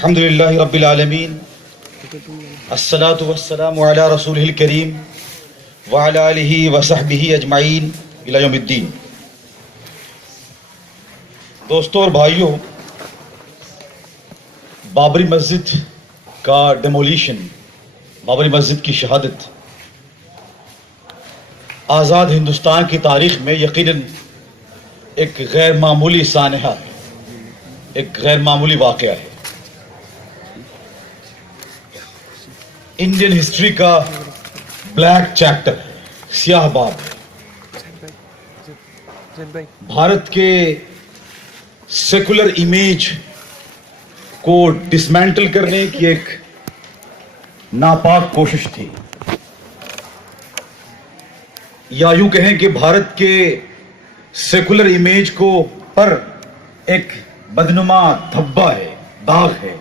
الحمد للہ رب العالمین الصلاة والسلام علی رسولہ الکریم وعلی آلہ وصحبہ اجمعین الی یوم الدین۔ دوستوں اور بھائیوں، بابری مسجد کا ڈیمولیشن، بابری مسجد کی شہادت آزاد ہندوستان کی تاریخ میں یقیناً ایک غیر معمولی سانحہ ہے، ایک غیر معمولی واقعہ ہے۔ انڈین ہسٹری کا بلیک چیپٹر ہے، سیاہ باب ہے۔ بھارت کے سیکولر امیج کو ڈسمینٹل کرنے کی ایک ناپاک کوشش تھی، یا یوں کہیں کہ بھارت کے سیکولر امیج کو پر ایک بدنما دھبا ہے، داغ ہے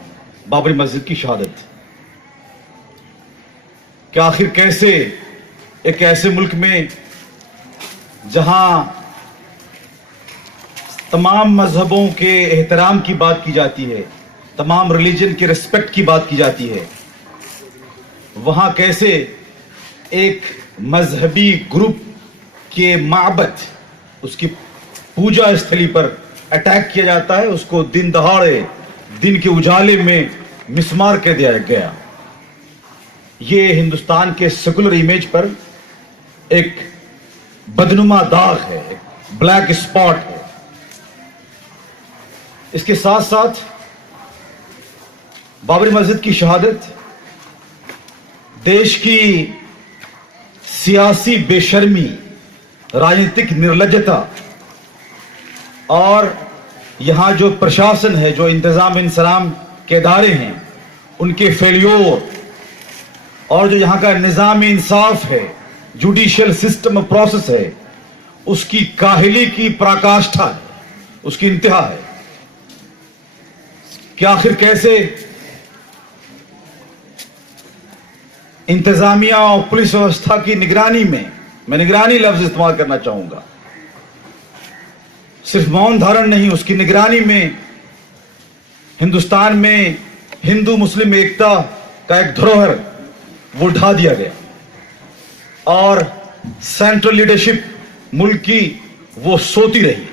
بابری مسجد کی شہادت۔ کہ آخر کیسے ایک ایسے ملک میں جہاں تمام مذہبوں کے احترام کی بات کی جاتی ہے، تمام ریلیجن کے ریسپیکٹ کی بات کی جاتی ہے، وہاں کیسے ایک مذہبی گروپ کے معبد، اس کی پوجا استھلی پر اٹیک کیا جاتا ہے، اس کو دن دہاڑے، دن کے اجالے میں مسمار کر دیا گیا۔ یہ ہندوستان کے سیکولر امیج پر ایک بدنما داغ ہے، ایک بلیک اسپاٹ ہے۔ اس کے ساتھ ساتھ بابری مسجد کی شہادت دیش کی سیاسی بے شرمی، راجنیتک نرلجتا اور یہاں جو پرشاسن ہے، جو انتظام انسلام کے ادارے ہیں، ان کے فیلیور، اور جو یہاں کا نظام انصاف ہے، جوڈیشل سسٹم پروسیس ہے، اس کی کاہلی کی پراکاشٹھا ہے، اس کی انتہا ہے۔ کہ آخر کیسے انتظامیہ اور پولیس ویوستھا کی نگرانی میں نگرانی لفظ استعمال کرنا چاہوں گا، صرف مون دھارن نہیں، اس کی نگرانی میں ہندوستان میں ہندو مسلم ایکتا کا ایک دھروہر وہ ڈھا دیا گیا، اور سینٹرل لیڈرشپ ملک کی وہ سوتی رہی،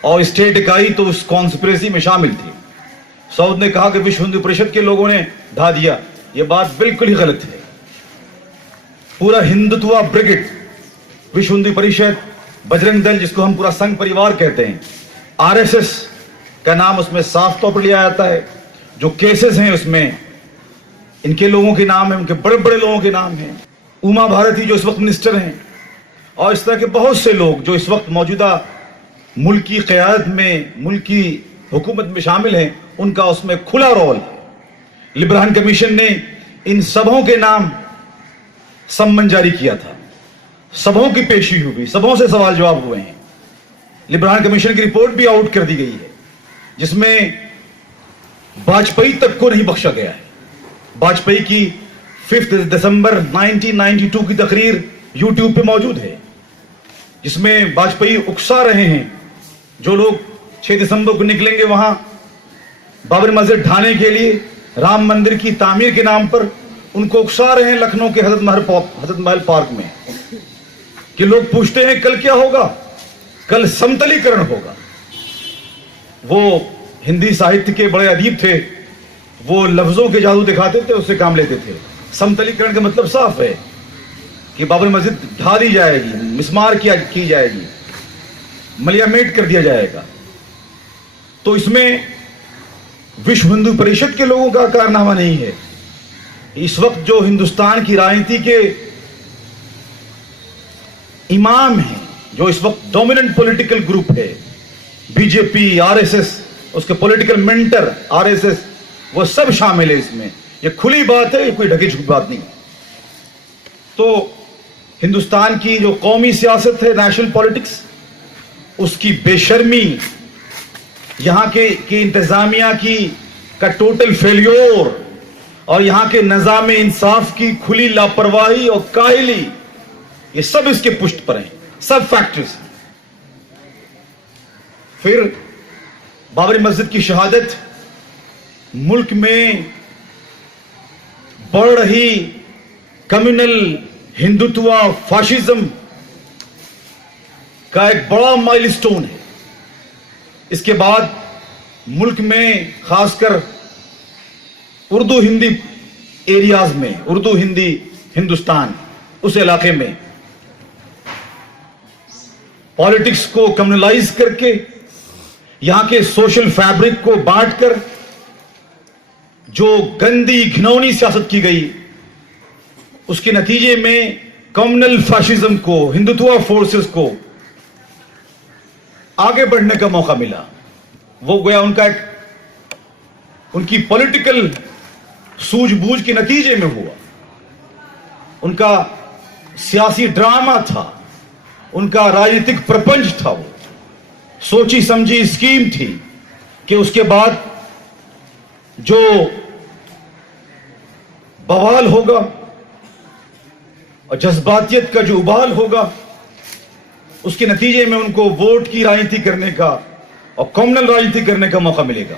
اور اسٹیٹ اکائی تو اس کانسپریسی میں شامل تھی۔ سعود نے کہا کہ وشو ہندو پریشد کے لوگوں نے ڈھا دیا، یہ بات بالکل ہی غلط ہے۔ پورا ہندوتوا بریگیڈ، وشو ہندو پریشد، بجرنگ دل، جس کو ہم پورا سنگھ پریوار کہتے ہیں، آر ایس ایس کا نام اس میں صاف طور پر لیا جاتا ہے۔ جو کیسز ہیں اس میں ان کے لوگوں کے نام ہیں، ان کے بڑے بڑے لوگوں کے نام ہیں۔ اوما بھارتی جو اس وقت منسٹر ہیں، اور اس طرح کے بہت سے لوگ جو اس وقت موجودہ ملک کی قیادت میں، ملک کی حکومت میں شامل ہیں، ان کا اس میں کھلا رول ہے۔ لبران کمیشن نے ان سبوں کے نام سمن جاری کیا تھا، سبوں کی پیشی ہوئی، سبوں سے سوال جواب ہوئے ہیں۔ لبران کمیشن کی رپورٹ بھی آؤٹ کر دی گئی ہے، جس میں واجپئی تک کو نہیں بخشا گیا ہے۔ واجپئی کی 5 دسمبر 1992 کی تقریر یوٹیوب پہ موجود ہے، جس میں واجپئی اکسا رہے ہیں جو لوگ 6 دسمبر کو نکلیں گے وہاں بابری مسجد ڈھانے کے لیے، رام مندر کی تعمیر کے نام پر، ان کو اکسا رہے ہیں لکھنؤ کے حضرت محل پارک میں، کہ لوگ پوچھتے ہیں کل کیا ہوگا؟ کل سمتلی کرن ہوگا۔ وہ ہندی ساہتیہ کے بڑے ادیب تھے، وہ لفظوں کے جادو دکھاتے تھے، اس سے کام لیتے تھے۔ سمتلی کرن کا مطلب صاف ہے کہ بابری مسجد ڈھا دی جائے گی، مسمار کی جائے گی، ملیامیٹ کر دیا جائے گا۔ تو اس میں وشو ہندو پریشد کے لوگوں کا کارنامہ نہیں ہے۔ اس وقت جو ہندوستان کی راجنیتی کے امام ہیں، جو اس وقت ڈومیننٹ پولیٹیکل گروپ ہے، بی جے پی، آر ایس ایس، اس کے political mentor R S S, وہ سب شامل ہے اس میں۔ یہ کھلی بات ہے، یہ کوئی ڈھکی چھپی بات نہیں۔ تو ہندوستان کی جو قومی سیاست ہے، نیشنل پالیٹکس، اس کی بے شرمی، یہاں کے انتظامیہ کا ٹوٹل فیلیور، اور یہاں کے نظام انصاف کی کھلی لاپرواہی اور کاہلی، یہ سب اس کے پشت پر ہیں، سب فیکٹرز۔ پھر بابری مسجد کی شہادت मुल्क में बढ़ रही कम्युनल हिंदुत्व फाशिज्म का एक बड़ा माइलस्टोन है। इसके बाद मुल्क में खासकर उर्दू हिंदी एरियाज में, उर्दू हिंदी हिंदुस्तान, उस इलाके में पॉलिटिक्स को कम्युनलाइज करके यहां के सोशल फैब्रिक को बांटकर जो गंदी घिनौनी सियासत की गई, उसके नतीजे में कम्युनल फैशिज्म को, हिंदुत्व फोर्सेस को आगे बढ़ने का मौका मिला। वो गोया उनकी पॉलिटिकल सूझबूझ के नतीजे में हुआ। उनका सियासी ड्रामा था, उनका राजनीतिक प्रपंच था, वो सोची समझी स्कीम थी कि उसके बाद जो बवाल होगा और जज्बातियत का जो उबाल होगा, उसके नतीजे में उनको वोट की राजनीति करने का और कम्युनल राजनीति करने का मौका मिलेगा।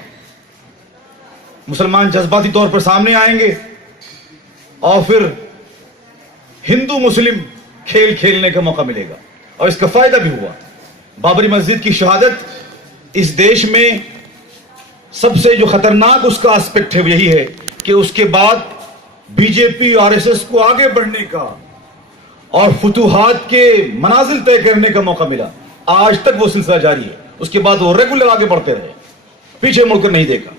मुसलमान जज्बाती तौर पर सामने आएंगे और फिर हिंदू मुस्लिम खेल खेलने का मौका मिलेगा, और इसका फायदा भी हुआ। बाबरी मस्जिद की शहादत इस देश में सबसे जो खतरनाक उसका एस्पेक्ट है वो यही है कि उसके बाद बीजेपी आरएसएस को आगे बढ़ने का और फुतूहात के मनाजिल तय करने का मौका मिला। आज तक वो सिलसिला जारी है। उसके बाद वो रेगुलर आगे बढ़ते रहे, पीछे मुड़कर नहीं देखा।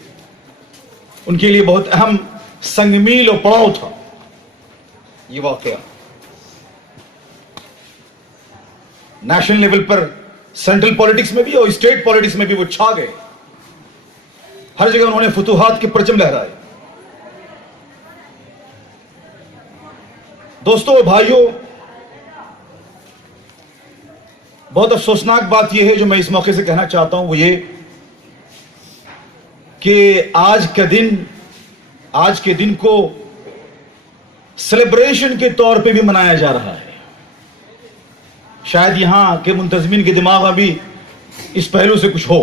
उनके लिए बहुत अहम संगमील और पड़ाव था ये वाकया। नेशनल लेवल पर, सेंट्रल पॉलिटिक्स में भी और स्टेट पॉलिटिक्स में भी वो छा गए। हर जगह उन्होंने फुतूहात के परचम लहराए। दोस्तों और भाइयों, बहुत अफसोसनाक बात यह है जो मैं इस मौके से कहना चाहता हूं, वो ये कि आज के दिन को सेलिब्रेशन के तौर पे भी मनाया जा रहा है। शायद यहां के मुंतजमीन के दिमाग में भी इस पहलू से कुछ हो।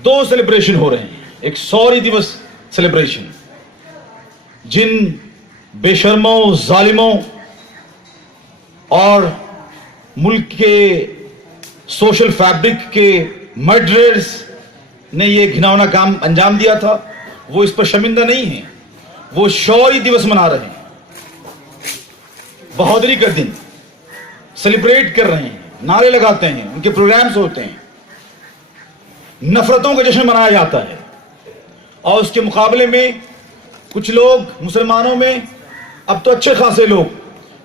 दो सेलिब्रेशन हो रहे हैं। एक सॉरी दिवस सेलिब्रेशन, जिन बेशर्मों, जालिमों और मुल्क के सोशल फैब्रिक के मर्डरर्स ने यह घिनौना काम अंजाम दिया था, वो इस पर शर्मिंदा नहीं है। वो शौर्य दिवस मना रहे हैं, बहादुरी का दिन सेलिब्रेट कर रहे हैं, नारे लगाते हैं, उनके प्रोग्राम्स होते हैं, नफरतों का जश्न मनाया जाता है। और उसके मुकाबले में कुछ लोग मुसलमानों में, अब तो अच्छे खासे लोग,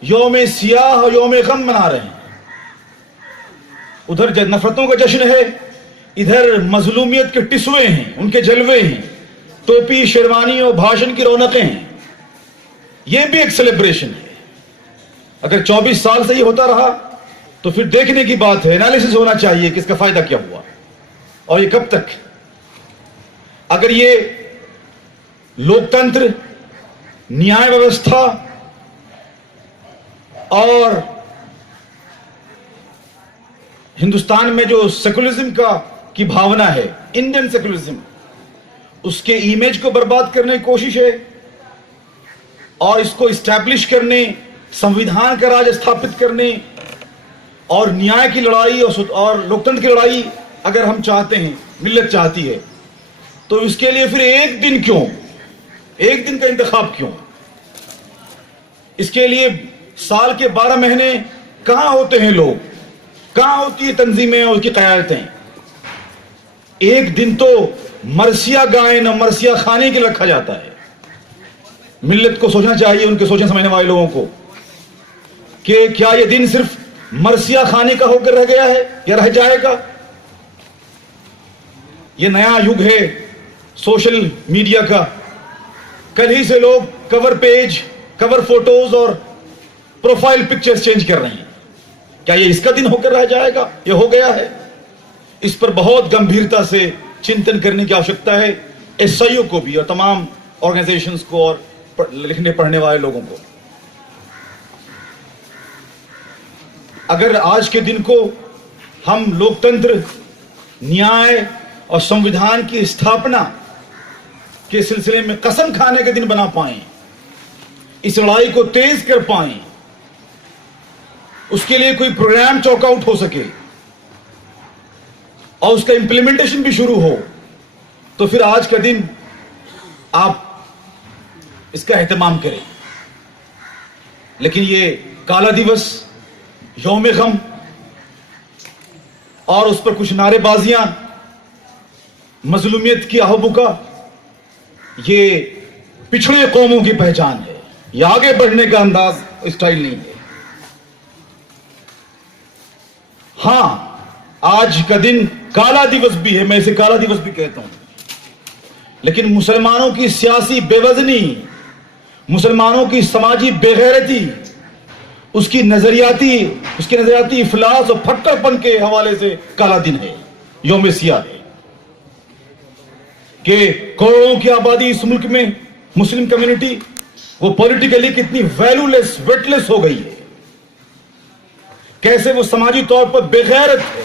यौम सियाह और यौम गम मना रहे हैं। उधर नफरतों का जश्न है, इधर मजलूमियत के टिसवे हैं, उनके जलवे हैं, टोपी, शेरवानी और भाषण की रौनकें हैं। यह भी एक सेलिब्रेशन है। अगर 24 साल से ये होता रहा तो फिर देखने की बात है, एनालिसिस होना चाहिए कि इसका फायदा क्या हुआ और ये कब तक। अगर ये लोकतंत्र, न्याय व्यवस्था और हिंदुस्तान में जो सेकुलरिज्म की भावना है, इंडियन सेकुलरिज्म, उसके इमेज को बर्बाद करने की कोशिश है और इसको इस्टेब्लिश करने, संविधान का राज स्थापित करने और न्याय की लड़ाई और लोकतंत्र की लड़ाई अगर हम चाहते हैं, मिल्लत चाहती है, तो इसके लिए फिर एक दिन क्यों, एक दिन का इंतखाब क्यों? इसके लिए साल के 12 महीने कहां होते हैं लोग, कहां होती है तंजीमें और उसकी क़यादतें? एक दिन तो मरसिया गायन और मरसिया खाने के लिए रखा जाता है। मिल्लत को सोचना चाहिए, उनके सोचने समझने वाले लोगों को, कि क्या यह दिन सिर्फ मरसिया खाने का होकर रह गया है या रह जाएगा? यह नया युग है सोशल मीडिया का। कल ही से लोग कवर पेज, कवर फोटोज और प्रोफाइल पिक्चर्स चेंज कर रहे हैं। क्या यह इसका दिन होकर रह जाएगा? यह हो गया है। इस पर बहुत गंभीरता से चिंतन करने की आवश्यकता है, एसआईओ को भी और तमाम ऑर्गेनाइजेशंस को और लिखने पढ़ने वाले लोगों को। अगर आज के दिन को हम लोकतंत्र, न्याय और संविधान की स्थापना के सिलसिले में कसम खाने के दिन बना पाएं, इस लड़ाई को तेज कर पाएं, उसके लिए कोई प्रोग्राम चॉकआउट हो सके और उसका इंप्लीमेंटेशन भी शुरू हो, तो फिर आज का दिन आप इसका एहतमाम करें। लेकिन ये काला दिवस, यौम गम और उस पर कुछ नारेबाजियां, मजलूमियत की आहबुका, ये पिछड़े कौमों की पहचान है। ये आगे बढ़ने का अंदाज, स्टाइल नहीं है। हां, आज का दिन काला दिवस भी है, मैं इसे काला दिवस भी कहता हूं, लेकिन मुसलमानों की सियासी बेवजनी, मुसलमानों की समाजी बेगैरती, उसकी नजरियाती इफलास और फट्टरपन के हवाले से काला दिन है, यौम सिया है। कि करोड़ों की आबादी इस मुल्क में, मुस्लिम कम्युनिटी, वो पॉलिटिकली कितनी वैल्यूलेस, वेटलेस हो गई है, कैसे वो समाजी तौर पर बेगैरत है,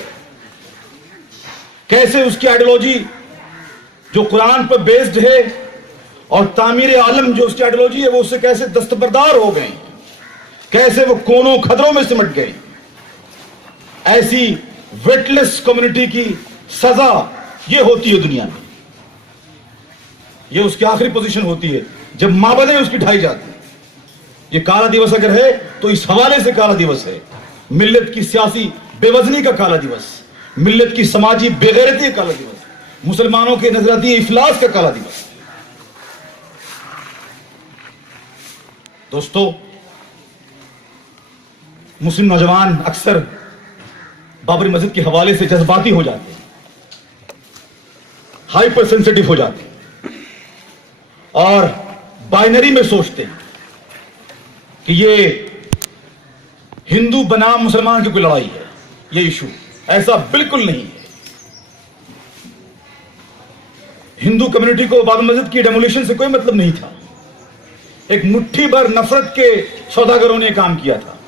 कैसे उसकी आइडियोलॉजी जो कुरान पर बेस्ड है और तामीर आलम जो उसकी आइडियोलॉजी है, वो उससे कैसे दस्तबरदार हो गए, कैसे वो कोनों खतरों में सिमट गए। ऐसी वेटलेस कम्युनिटी की सजा ये होती है दुनिया में, ये उसकी आखिरी पोजीशन होती है जब माबदें उसकी ढाई जाती है। ये काला दिवस अगर है तो इस हवाले से काला दिवस है, मिल्लत की सियासी बेवजनी का काला दिवस, मिल्लत की समाजी बेगैरती का काला दिवस, मुसलमानों के नजरियाती इफलास का काला दिवस। दोस्तों, मुस्लिम नौजवान अक्सर बाबरी मस्जिद के हवाले से जज्बाती हो जाते हैं, हाइपर सेंसिटिव हो जाते हैं और बाइनरी में सोचते हैं कि ये हिंदू बनाम मुसलमान की कोई लड़ाई है, ये इशू। ऐसा बिल्कुल नहीं है। हिंदू कम्युनिटी को बाबरी मस्जिद की डेमोलिशन से कोई मतलब नहीं था। एक मुट्ठी भर नफरत के सौदागरों ने काम किया था।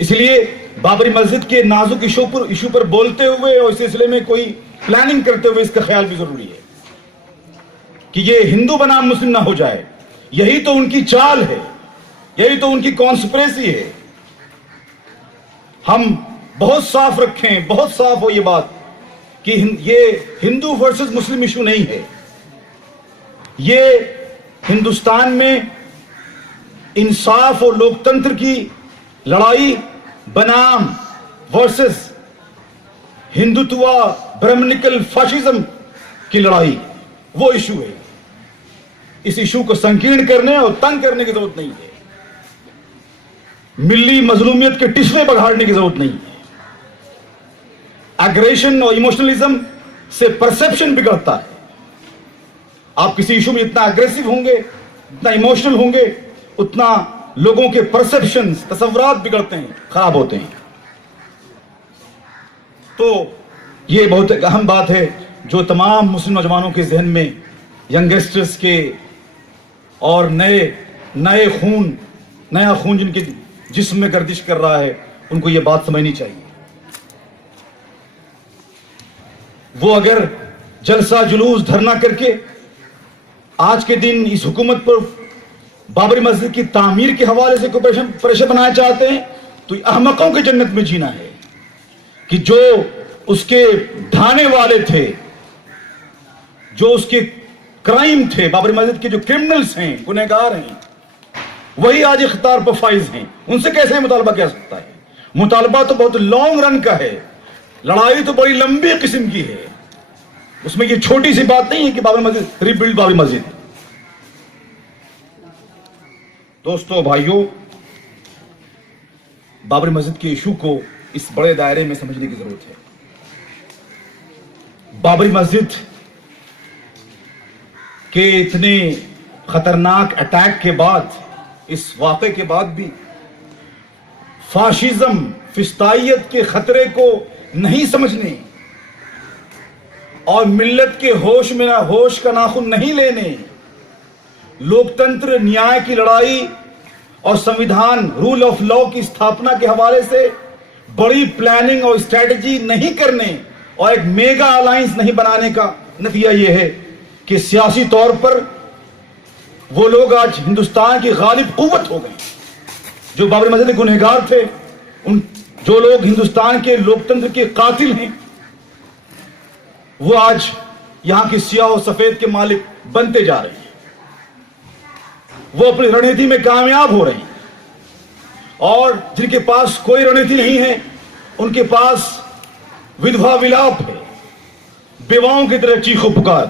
इसलिए बाबरी मस्जिद के नाजुक इशू पर बोलते हुए और इस सिलसिले में कोई प्लानिंग करते हुए इसका ख्याल भी जरूरी है कि ये हिंदू बनाम मुस्लिम ना हो जाए। यही तो उनकी चाल है, यही तो उनकी कॉन्स्पिरेसी है। हम बहुत साफ रखें, बहुत साफ हो ये बात कि ये हिंदू वर्सेस मुस्लिम इशू नहीं है। ये हिंदुस्तान में इंसाफ और लोकतंत्र की लड़ाई बनाम वर्सेस हिंदुत्व ब्राह्मणिकल फाशिज्म की लड़ाई, वो इशू है। इस इशू को संकीर्ण करने और तंग करने की जरूरत नहीं है। मिली मजलूमियत के टिश्वे बघाड़ने की जरूरत नहीं है। एग्रेशन और इमोशनलिज्म से परसेप्शन बिगड़ता है। आप किसी इशू में इतना एग्रेसिव होंगे, इतना इमोशनल होंगे, उतना लोगों के परसेप्शन, तसव्वुरात बिगड़ते हैं, खराब होते हैं। तो ये बहुत अहम बात है जो तमाम मुस्लिम नौजवानों के जहन में, यंगस्टर्स के और नया खून जिनके जिस्म में गर्दिश कर रहा है, उनको ये बात समझनी चाहिए। वो अगर जलसा जुलूस धरना करके आज के दिन इस हुकूमत पर बाबरी मस्जिद की तामीर के हवाले से कोई प्रेशर बनाना चाहते हैं, तो अहमकों की जन्नत में जीना है कि जो उसके ढाने वाले थे, जो उसके क्राइम थे, बाबरी मस्जिद के जो क्रिमिनल्स हैं, गुनहगार हैं, वही आज इख्तियार पर फाइज हैं। उनसे कैसे मुतालबा किया सकता है? मुतालबा तो बहुत लॉन्ग रन का है, लड़ाई तो बड़ी लंबी किस्म की है। उसमें ये छोटी सी बात नहीं है कि बाबरी मस्जिद, रीबिल्ड बाबरी मस्जिद। दोस्तों, भाइयों, बाबरी मस्जिद के इशू को इस बड़े दायरे में समझने की जरूरत है। बाबरी मस्जिद के इतने खतरनाक अटैक के बाद, इस वाक़े के बाद भी फाशिज्म, फिस्तायत के खतरे को नहीं समझने और मिल्लत के होश का नाखून नहीं लेने, लोकतंत्र, न्याय की लड़ाई और संविधान, रूल ऑफ लॉ की स्थापना के हवाले से बड़ी प्लानिंग और स्ट्रेटजी नहीं करने और एक मेगा अलायंस नहीं बनाने का नतीजा यह है کہ سیاسی طور پر وہ لوگ آج ہندوستان کی غالب قوت ہو گئے. جو بابری مسجد کے گنہگار تھے, جو لوگ ہندوستان کے لوکتنتر کے قاتل ہیں, وہ آج یہاں کی سیاہ و سفید کے مالک بنتے جا رہے ہیں. وہ اپنی رڑنیتی میں کامیاب ہو رہے ہیں, اور جن کے پاس کوئی رڑنیتی نہیں ہے ان کے پاس ودھوا ولاپ ہے, بیواؤں کی طرح چیخو پکار.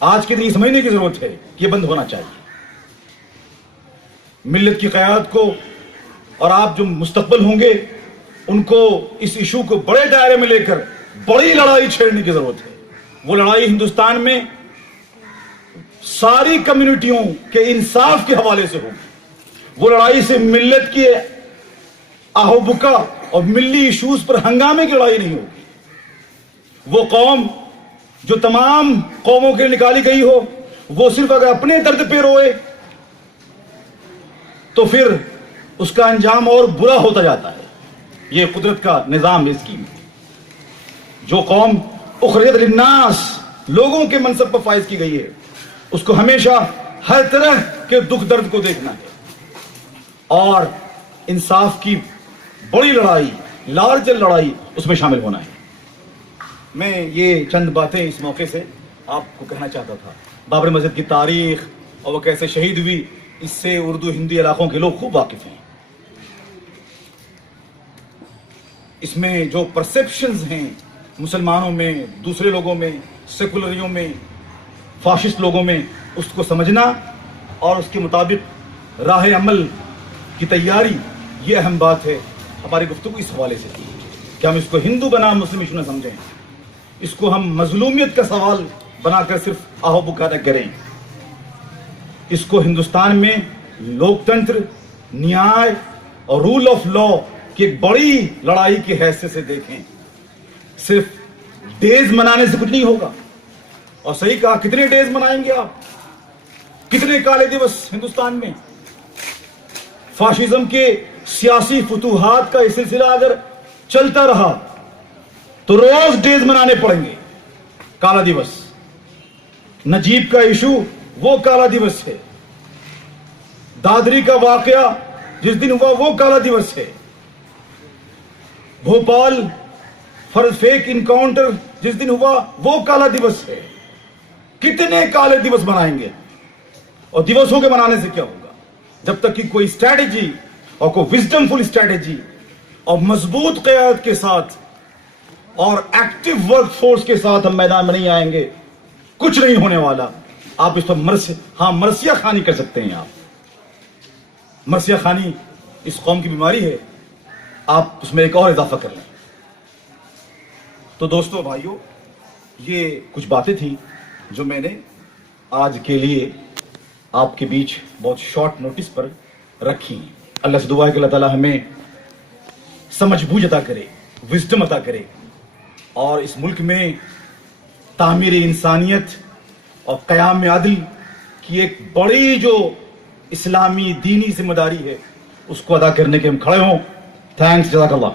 آج کے دن یہ سمجھنے کی ضرورت ہے کہ یہ بند ہونا چاہیے. ملت کی قیادت کو اور آپ جو مستقبل ہوں گے ان کو اس ایشو کو بڑے دائرے میں لے کر بڑی لڑائی چھیڑنے کی ضرورت ہے. وہ لڑائی ہندوستان میں ساری کمیونٹیوں کے انصاف کے حوالے سے ہوگی. وہ لڑائی سے ملت کی آہو بکا اور ملی ایشوز پر ہنگامے کی لڑائی نہیں ہوگی. وہ قوم جو تمام قوموں کے نکالی گئی ہو, وہ صرف اگر اپنے درد پہ روئے تو پھر اس کا انجام اور برا ہوتا جاتا ہے. یہ قدرت کا نظام اس کی. جو قوم اخرجت للناس, لوگوں کے منصب پر فائز کی گئی ہے, اس کو ہمیشہ ہر طرح کے دکھ درد کو دیکھنا ہے اور انصاف کی بڑی لڑائی, لارجر لڑائی, اس میں شامل ہونا ہے. میں یہ چند باتیں اس موقع سے آپ کو کہنا چاہتا تھا. بابری مسجد کی تاریخ اور وہ کیسے شہید ہوئی, اس سے اردو ہندی علاقوں کے لوگ خوب واقف ہیں. اس میں جو پرسیپشنز ہیں مسلمانوں میں, دوسرے لوگوں میں, سیکولریوں میں, فاشسٹ لوگوں میں, اس کو سمجھنا اور اس کے مطابق راہ عمل کی تیاری, یہ اہم بات ہے ہماری گفتگو اس حوالے سے کہ ہم اس کو ہندو بنام مسلم ایشو نہ سمجھیں, اس کو ہم مظلومیت کا سوال بنا کر صرف آہو بکا نہ کریں. اس کو ہندوستان میں لوکتنتر, نیائے اور رول آف لا کی ایک بڑی لڑائی کی حیثیت سے دیکھیں. صرف ڈیز منانے سے کچھ نہیں ہوگا. اور صحیح کہا, کتنے ڈیز منائیں گے آپ, کتنے کالے دیوس ہندوستان میں. فاشزم کے سیاسی فتوحات کا یہ سلسلہ اگر چلتا رہا تو روز ڈیز منانے پڑیں گے. کالا دیوس, نجیب کا ایشو وہ کالا دیوس ہے, دادری کا واقعہ جس دن ہوا وہ کالا دیوس ہے, بھوپال فرض فیک انکاؤنٹر جس دن ہوا وہ کالا دیوس ہے. کتنے کالے دیوس منائیں گے, اور دیوسوں کے منانے سے کیا ہوگا جب تک کہ کوئی اسٹریٹجی اور کوئی وزڈم فل اسٹریٹجی اور مضبوط قیادت کے ساتھ اور ایکٹیو ورک فورس کے ساتھ ہم میدان میں نہیں آئیں گے, کچھ نہیں ہونے والا. آپ اس پر مرثیہ خوانی کر سکتے ہیں. آپ مرثیہ خوانی اس قوم کی بیماری ہے, آپ اس میں ایک اور اضافہ کر لیں. تو دوستو بھائیو, یہ کچھ باتیں تھیں جو میں نے آج کے لیے آپ کے بیچ بہت شارٹ نوٹس پر رکھی. اللہ سے دعا ہے کہ اللہ تعالیٰ ہمیں سمجھ بوجھ عطا کرے, وزڈم عطا کرے, اور اس ملک میں تعمیر انسانیت اور قیام عدل کی ایک بڑی جو اسلامی دینی ذمہ داری ہے اس کو ادا کرنے کے ہم کھڑے ہوں. تھینکس, جزاک اللہ.